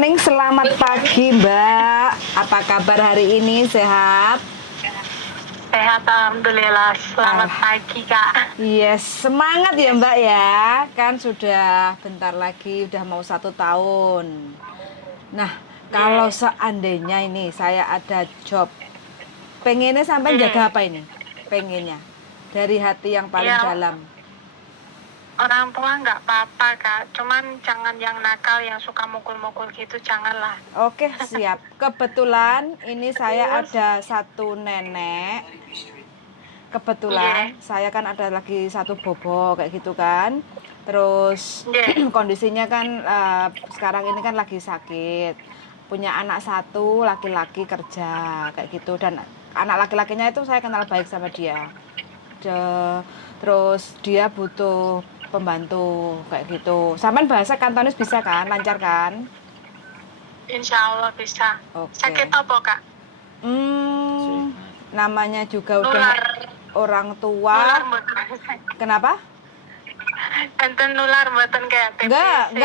morning, selamat pagi Mbak. Apa kabar hari ini? Sehat? Sehat, alhamdulillah. Selamat Ah, pagi, Kak. yes, semangat ya Mbak ya. Kan sudah bentar lagi, udah mau 1 tahun. Nah, kalau Yes. seandainya ini saya ada job, pengennya sampai Hmm. jaga apa ini? Pengennya dari hati yang paling Ya, dalam. orang tua nggak apa-apa, Kak. Cuman jangan yang nakal, yang suka mukul-mukul gitu, janganlah. Oke, siap. Kebetulan ini saya Terus, ada satu nenek. iya, Kebetulan saya kan ada lagi satu bobo kayak gitu kan. Terus iya, kondisinya kan sekarang ini kan lagi sakit. Punya anak satu laki-laki kerja kayak gitu, dan anak laki-lakinya itu saya kenal baik sama dia. Terus dia butuh pembantu kayak gitu. Sampean bahasa Kantonis bisa kan? Lancar kan? insya Allah bisa. Oke. Sakit apa, Kak? Hmm, namanya juga udah Nular. orang Nular tua. mboten. Kenapa? Enten nular mboten kayak Enggak, TBC,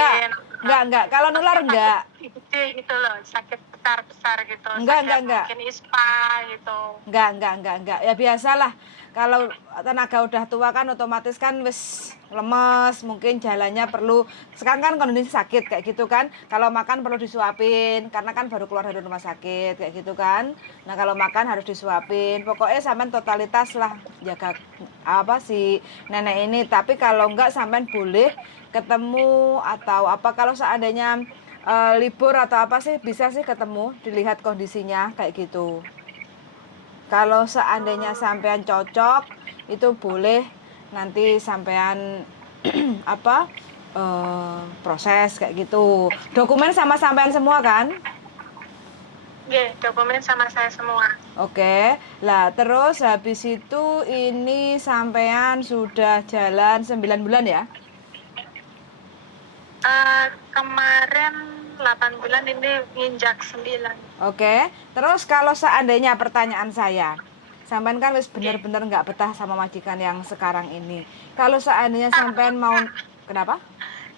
enggak. Enggak. Kalau nular sakit enggak. gede gitu loh, sakit besar-besar gitu, Enggak, sakit enggak. mungkin ispa gitu. Enggak. Ya biasalah. Kalau tenaga udah tua kan otomatis kan wis lemes, mungkin jalannya perlu. Sekarang kan kondisi sakit kayak gitu kan. Kalau makan perlu disuapin karena kan baru keluar dari rumah sakit kayak gitu kan. Nah, kalau makan harus disuapin. Pokoknya sampean totalitas lah jaga apa si nenek ini. Tapi kalau enggak sampean boleh ketemu atau apa kalau seandainya libur atau apa sih bisa sih ketemu, dilihat kondisinya kayak gitu. Kalau seandainya sampean cocok, itu boleh nanti sampean apa proses kayak gitu. Dokumen sama sampean semua kan? Iya, dokumen sama saya semua. Oke. Lah, terus habis itu ini sampean sudah jalan 9 bulan ya? Kemarin 8 bulan, ini nginjak 9. Oke. Terus kalau seandainya pertanyaan saya, sampean kan wis Iya. bener-bener nggak betah sama majikan yang sekarang ini. Kalau seandainya sampean Takut, mau, Kak. kenapa?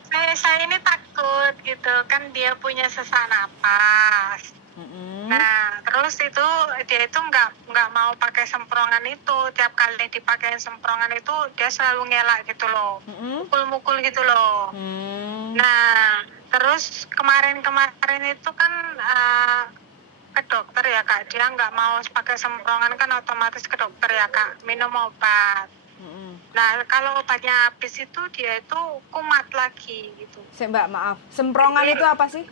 Saya ini takut gitu kan, dia punya sesak napas. Mm-mm. Nah, terus itu dia itu nggak mau pakai sempronan itu. Tiap kali dipakai sempronan itu dia selalu ngelak gitu loh, Mm-mm. mukul-mukul gitu loh. Hmm. Nah, terus kemarin-kemarin itu kan ke dokter ya, Kak. Dia nggak mau pakai sempronan kan, otomatis ke dokter ya, Kak. Minum obat. Mm-mm. Nah, kalau obatnya habis itu dia itu kumat lagi gitu. Mbak, maaf. Semprongan itu apa sih?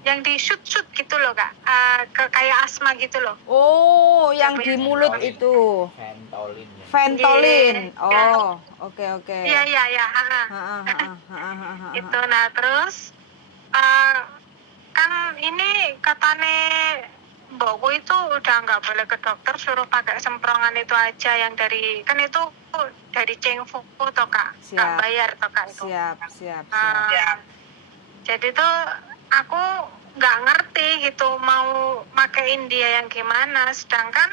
Yang di shoot gitu loh, Kak. Kayak asma gitu loh. Oh, Dia yang di punya mulut itu. Ventolin ya. Ventolin. Iya, Oh, oke. iya, iya, iya. Ha, ha, ha, ha, ha, ha, ha, ha. Itu, nah terus eh, kan ini katanya mbokku itu udah nggak boleh ke dokter, suruh pakai sempronan itu aja yang dari, kan itu dari Cengfu toh, Kak, nggak Siap. bayar toh, Kak, itu. Siap. Jadi tuh aku nggak ngerti gitu mau makein dia yang gimana, sedangkan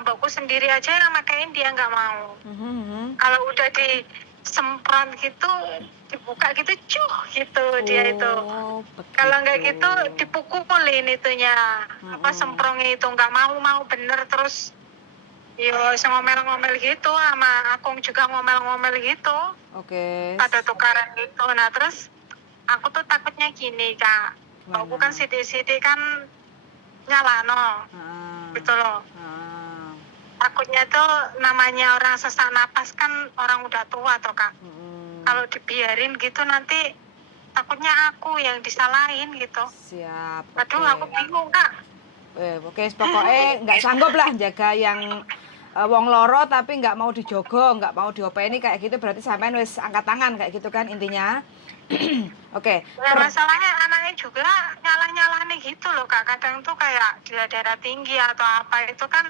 mbokku sendiri aja yang makein dia nggak mau. Mhm. Kalau udah disemprot gitu, dibuka gitu, gitu dia itu. Oh, Kalau nggak begitu. gitu dipukulin itunya, apa semprongnya itu nggak mau bener, terus yo ngomel-ngomel gitu, sama Akung juga ngomel-ngomel gitu, Oke. pada tukaran gitu. Nah terus aku tuh takutnya gini, Kak. Aku kan Mana? sidik-sidik kan nyala no, Ah, gitu loh. ah. Takutnya tuh namanya orang sesak napas kan orang udah tua toh, Kak. Mm-mm. Kalau dibiarin gitu nanti takutnya aku yang disalahin gitu. Siap. Aduh, Oke. aku bingung, Kak. Oke, pokoknya nggak sanggup lah jaga yang wong loro tapi nggak mau dijogo, nggak mau diopeni kayak gitu, berarti sampean wis angkat tangan kayak gitu kan intinya. Oke, Ya masalahnya anaknya juga nyalah-nyalahnya gitu loh, Kak. Kadang tuh kayak dia darah tinggi atau apa, itu kan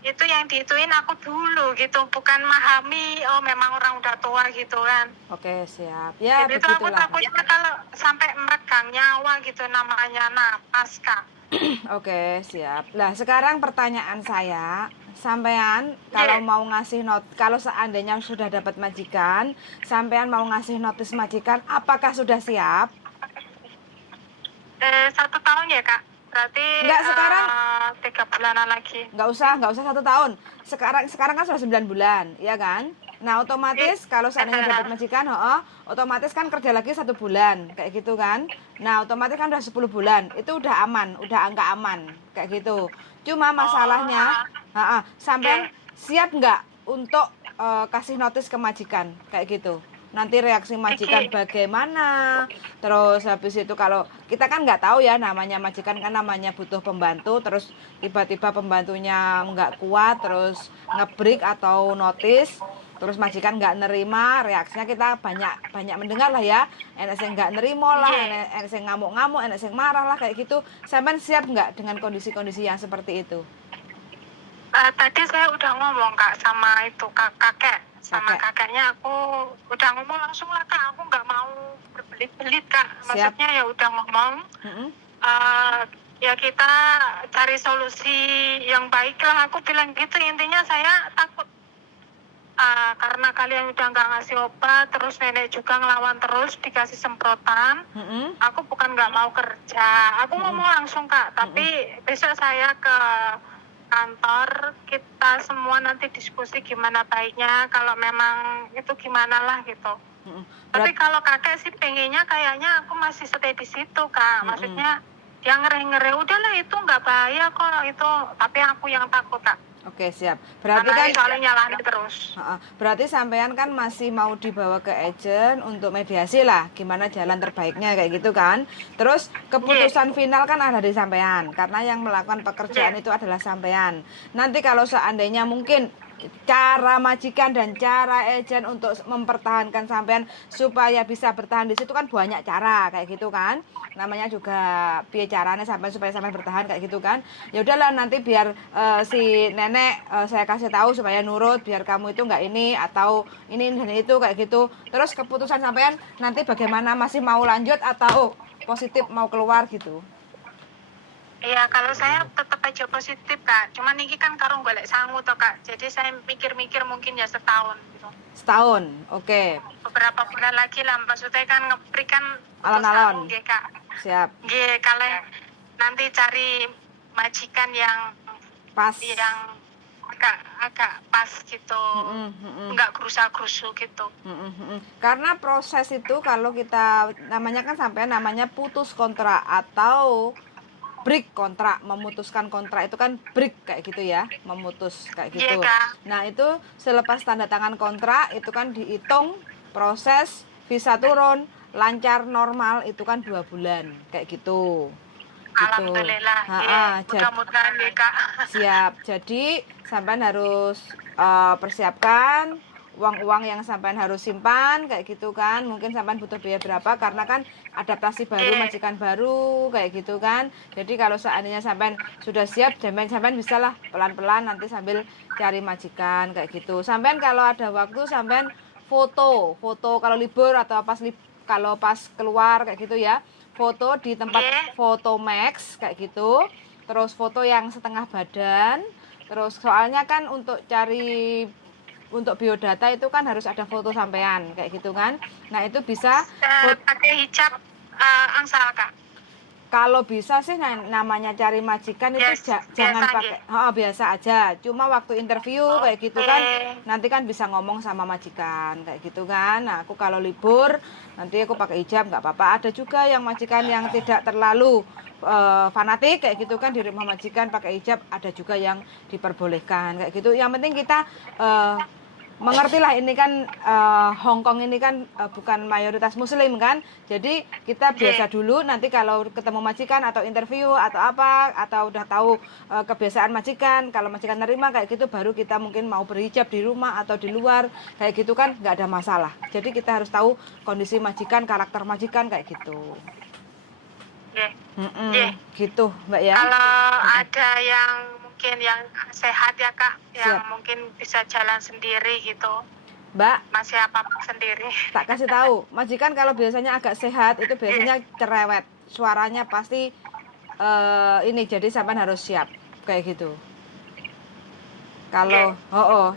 itu yang diituin aku dulu gitu, bukan memahami oh memang orang udah tua gitu kan. oke, siap. Ya, Jadi tuh aku begitulah. takutnya kalau sampai meregang nyawa gitu, namanya napas, Kak. Oke, siap. Lah, sekarang pertanyaan saya, sampean kalau mau ngasih kalau seandainya sudah dapat majikan, sampean mau ngasih notis majikan, apakah sudah siap? 1 tahun ya kak, berarti Enggak, sekarang 3 bulanan lagi. nggak usah 1 tahun. Sekarang kan sudah 9 bulan, ya kan? Nah, otomatis kalau seandainya dapat majikan, otomatis kan kerja lagi 1 bulan, kayak gitu kan? Nah, otomatis kan udah 10 bulan, itu udah aman, udah angka aman, kayak gitu. Cuma masalahnya, sampean siap nggak untuk kasih notis ke majikan, kayak gitu? Nanti reaksi majikan Iki, bagaimana? Terus habis itu kalau kita kan nggak tahu ya, namanya majikan kan namanya butuh pembantu, terus tiba-tiba pembantunya nggak kuat, terus ngebreak atau notice, terus majikan nggak nerima, reaksinya kita banyak banyak mendengar lah ya, enak yang nggak nerima lah, iya. enak yang ngamuk-ngamuk, enak yang marah lah, kayak gitu. Sampean siap nggak dengan kondisi-kondisi yang seperti itu? Tadi saya udah ngomong kak sama itu kakek, sama Kakek, kakeknya aku udah ngomong langsung lah kak, aku nggak mau berbelit-belit kak. siap. Maksudnya ya udah ngomong, Mm-mm. eh, ya kita cari solusi yang baik lah. Aku bilang gitu, intinya saya takut karena kalian udah nggak ngasih obat, terus nenek juga ngelawan terus dikasih semprotan. Mm-mm. Aku bukan nggak mau kerja, aku Mm-mm. ngomong langsung kak, tapi besok saya ke kantor, kita semua nanti diskusi gimana baiknya, kalau memang itu gimana lah gitu. Mm-mm. Tapi Berat. kalau kakek sih pengennya kayaknya aku masih stay di situ kak, maksudnya dia ngeri-ngeri, udahlah itu nggak bahaya kok itu, tapi aku yang takut kak, Oke, siap. Berarti karena kan soalnya nyalahin terus. berarti sampean kan masih mau dibawa ke agent untuk mediasi lah, gimana jalan terbaiknya kayak gitu kan. Terus keputusan final kan ada di sampean, karena yang melakukan pekerjaan itu adalah sampean. Nanti kalau seandainya mungkin cara majikan dan cara agent untuk mempertahankan sampean supaya bisa bertahan di situ kan banyak cara kayak gitu kan. Namanya juga piye caranya sampai supaya sampean bertahan kayak gitu kan. Ya udahlah, nanti biar si nenek saya kasih tahu supaya nurut, biar kamu itu nggak ini atau ini dan itu kayak gitu. Terus keputusan sampean nanti bagaimana, masih mau lanjut atau positif mau keluar gitu. Iya, kalau saya tetap aja positif kak, cuman ini kan karung golek sangu toh kak, jadi saya mikir-mikir mungkin ya setahun gitu. Setahun, oke. Beberapa bulan lagi lah, maksudnya kan ngebrik kan untuk sangu Alon-alon, nggih kak. siap. Nggih, kalau nanti cari majikan yang Pas. agak pas gitu, Mm-mm, mm-mm. nggak gerusa-gerusu gitu. Karena proses itu kalau kita namanya kan sampai namanya putus kontrak atau break kontrak, memutuskan kontrak itu kan break kayak gitu ya, memutus kayak Iya gitu. kak. Nah, itu selepas tanda tangan kontrak itu kan dihitung proses visa turun lancar normal itu kan 2 bulan kayak gitu. Gitu. Alhamdulillah, mudah-mudahan ya kak. Siap. Jadi sampean harus persiapkan uang-uang yang sampean harus simpan kayak gitu kan. Mungkin sampean butuh biaya berapa karena kan adaptasi baru, majikan baru kayak gitu kan. Jadi kalau seandainya sampean sudah siap, sampean bisa lah pelan-pelan nanti sambil cari majikan kayak gitu. Sampean kalau ada waktu sampean foto kalau libur atau kalau pas keluar kayak gitu ya. Foto di tempat foto Max kayak gitu. Terus foto yang setengah badan. Terus soalnya kan untuk biodata itu kan harus ada foto sampean kayak gitu kan. Nah, itu bisa Pakai hijab angsal kak. kalau bisa sih namanya cari majikan itu jangan pakai biasa aja. Cuma waktu interview kayak gitu kan nanti kan bisa ngomong sama majikan kayak gitu kan. Nah, aku kalau libur nanti aku pakai hijab nggak apa-apa. Ada juga yang majikan yang tidak terlalu fanatik kayak gitu kan, di rumah majikan pakai hijab, ada juga yang diperbolehkan kayak gitu. Yang penting kita mengerti lah, ini kan Hong Kong ini kan bukan mayoritas muslim kan, jadi kita biasa dulu, nanti kalau ketemu majikan atau interview atau apa atau udah tahu kebiasaan majikan, kalau majikan nerima kayak gitu baru kita mungkin mau berhijab di rumah atau di luar kayak gitu kan, nggak ada masalah. Jadi kita harus tahu kondisi majikan, karakter majikan kayak gitu. Gitu Mbak ya. Kalau ada yang mungkin yang sehat ya kak, yang mungkin bisa jalan sendiri gitu, Mbak, masih apa sendiri. tak kasih tahu, majikan kalau biasanya agak sehat itu biasanya cerewet, suaranya pasti ini, jadi sampean harus siap kayak gitu. Kalau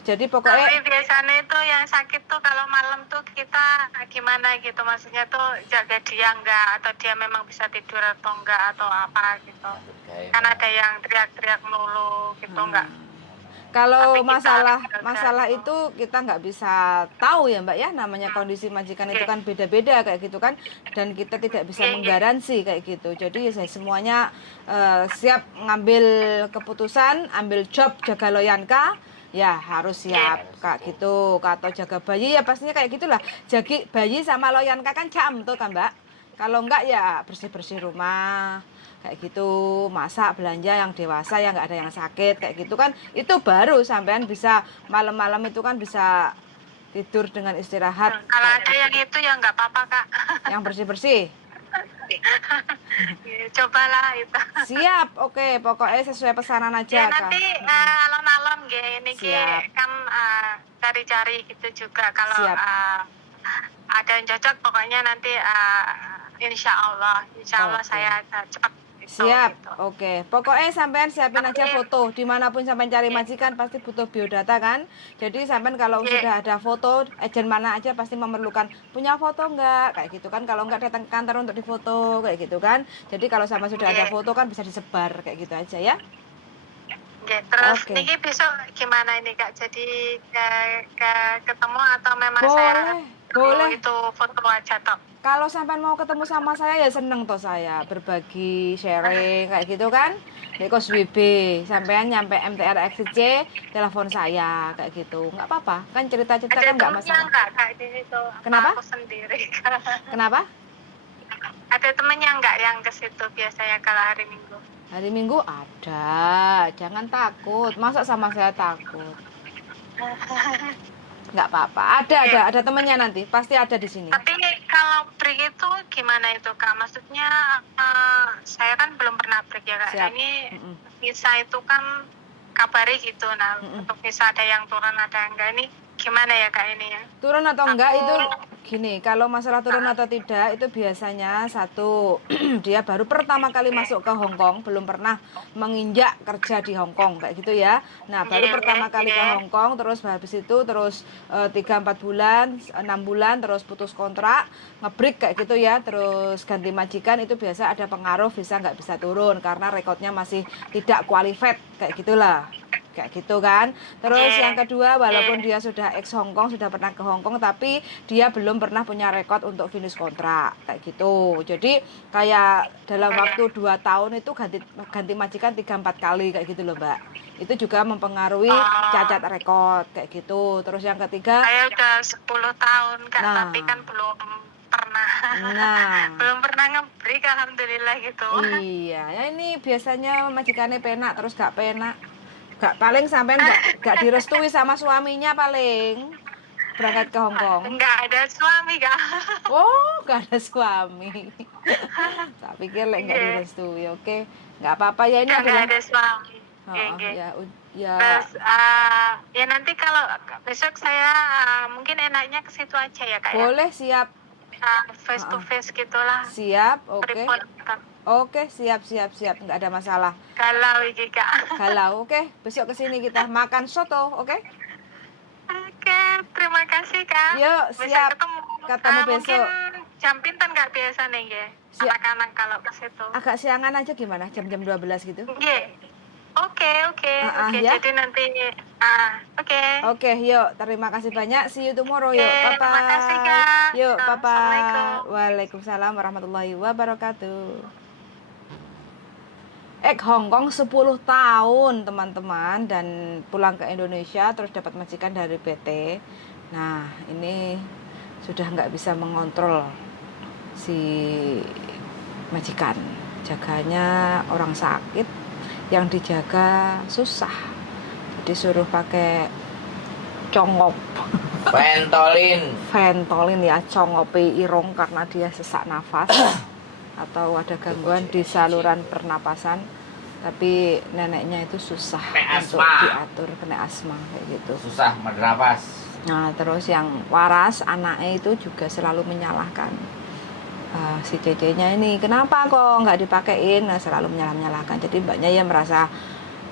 jadi Tapi pokoknya biasanya itu yang sakit tuh kalau malam tuh kita gimana gitu, maksudnya tuh jaga dia enggak, atau dia memang bisa tidur atau enggak, atau apa gitu. Kan ada yang teriak-teriak melulu gitu enggak. kalau Tapi kita masalah gitu. itu kita nggak bisa tahu ya Mbak ya, namanya kondisi majikan itu kan beda-beda kayak gitu kan, dan kita tidak bisa menggaransi kayak gitu. Jadi saya semuanya siap ngambil keputusan, ambil job jaga Loyanka, ya harus siap kayak gitu. Atau jaga bayi ya pastinya kayak gitulah. Jadi bayi sama Loyanka kan jam tuh kan Mbak. Kalau enggak ya bersih-bersih rumah kayak gitu, masak belanja yang dewasa yang nggak ada yang sakit kayak gitu kan, itu baru sampean bisa malam-malam itu kan bisa tidur dengan istirahat. Kalau ada yang itu ya nggak apa-apa Kak. Yang bersih-bersih. Cobalah itu. Siap, oke, pokoknya sesuai pesanan aja Ya nanti alon-alon ini kan cari-cari gitu juga kalau ada yang cocok, pokoknya nanti insya Allah saya cepat. Siap, oke. Pokoknya sampean siapin aja foto. Dimanapun sampean cari majikan pasti butuh biodata kan. Jadi sampean kalau sudah ada foto, agen mana aja pasti memerlukan punya foto enggak, kayak gitu kan. Kalau enggak datang ke kantor untuk difoto, kayak gitu kan. Jadi kalau sampai sudah ada foto kan bisa disebar kayak gitu aja ya. Terus ini besok gimana ini Kak? Jadi ketemu atau memang boleh itu foto aja toh? Kalau sampai mau ketemu sama saya ya seneng toh, saya berbagi sharing kayak gitu kan. Di kos WB sampean nyampe MTR XC telepon saya kayak gitu, nggak apa-apa kan, cerita-cerita kan nggak masalah. Kak, di situ. Kenapa? Aku sendiri. Kenapa? Ada temennya nggak yang ke situ biasanya kalau hari Minggu? Hari Minggu ada, jangan takut. Masa sama saya takut? Nggak apa-apa, ada temennya nanti, pasti ada di sini. Tapi kalau break itu gimana itu Kak? Maksudnya saya kan belum pernah break ya Kak. Siap. Ini visa itu kan kabari gitu. Nah untuk visa ada yang turun ada yang enggak, ini gimana ya Kak ini ya? Turun atau enggak itu gini, kalau masalah turun atau tidak itu biasanya satu, dia baru pertama kali masuk ke Hong Kong, belum pernah menginjak kerja di Hong Kong kayak gitu ya. Nah baru pertama kali ke Hong Kong, terus habis itu terus 3-4 bulan 6 bulan terus putus kontrak, ngebreak kayak gitu ya, terus ganti majikan, itu biasa ada pengaruh visa nggak bisa turun karena rekodnya masih tidak qualified kayak gitulah, kayak gitu kan. Terus yang kedua, walaupun dia sudah ex Hong Kong, sudah pernah ke Hong Kong, tapi dia belum pernah punya rekod untuk finish kontrak kayak gitu. Jadi kayak dalam waktu 2 tahun itu ganti majikan 3-4 kali kayak gitu loh Mbak. Itu juga mempengaruhi cacat rekod kayak gitu. Terus yang ketiga, saya udah 10 tahun Kak, tapi kan belum pernah belum pernah ngebreak, alhamdulillah gitu. Iya ya, ini biasanya majikannya penak terus gak penak. Gak, paling sampai gak direstui sama suaminya paling berangkat ke Hong Kong. Enggak ada suami Kak. Oh, gak ada suami. Tak pikir gak direstui. Oke, nggak apa-apa ya, ini adalah ada suami. Ya. Terus ya nanti kalau besok saya mungkin enaknya ke situ aja ya Kak. Boleh, siap. Face to face gitulah. Siap, oke. Oke, siap, nggak ada masalah. Galau iki Kak. Galau, oke. Besok kesini kita makan soto, oke? Oke, terima kasih Kak. Yuk, siap. Ketemu besok. Mungkin jam pinten Kak biasanya ya? Anak-anak kalau ke situ. Agak siangan aja gimana? Jam-jam 12 gitu? Iya. Oke. Ya? Jadi nanti oke. Oke, yuk. Terima kasih banyak. See you tomorrow, yuk. Papa. Terima kasih Kak. Yuk, Papa. Assalamualaikum. Waalaikumsalam warahmatullahi wabarakatuh. Hong Kong 10 tahun teman-teman, dan pulang ke Indonesia terus dapat majikan dari PT. Nah ini sudah nggak bisa mengontrol si majikan, jaganya orang sakit, yang dijaga susah, jadi suruh pakai congop Ventolin ya, congopi irung karena dia sesak nafas atau ada gangguan di saluran pernapasan, tapi neneknya itu susah untuk diatur, kena asma kayak gitu, susah bernafas. Nah terus yang waras anaknya itu juga selalu menyalahkan si cecenya ini, kenapa kok nggak dipakein, nah, selalu menyalahkan. Jadi mbaknya ya merasa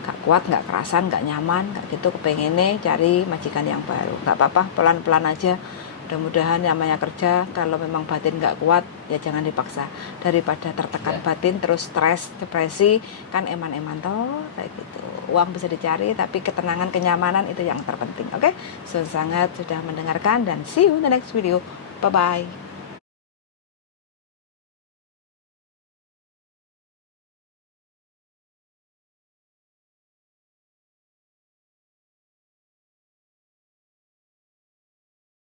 nggak kuat, nggak kerasan, nggak nyaman, nggak gitu, kepengennya cari majikan yang baru. Nggak apa-apa, pelan-pelan aja. Mudah-mudahan namanya kerja, kalau memang batin nggak kuat, ya jangan dipaksa. Daripada tertekan batin, terus stres, depresi, kan eman-eman toh, kayak gitu. Uang bisa dicari, tapi ketenangan, kenyamanan itu yang terpenting. Oke? So, sangat sudah mendengarkan dan see you in the next video. Bye-bye.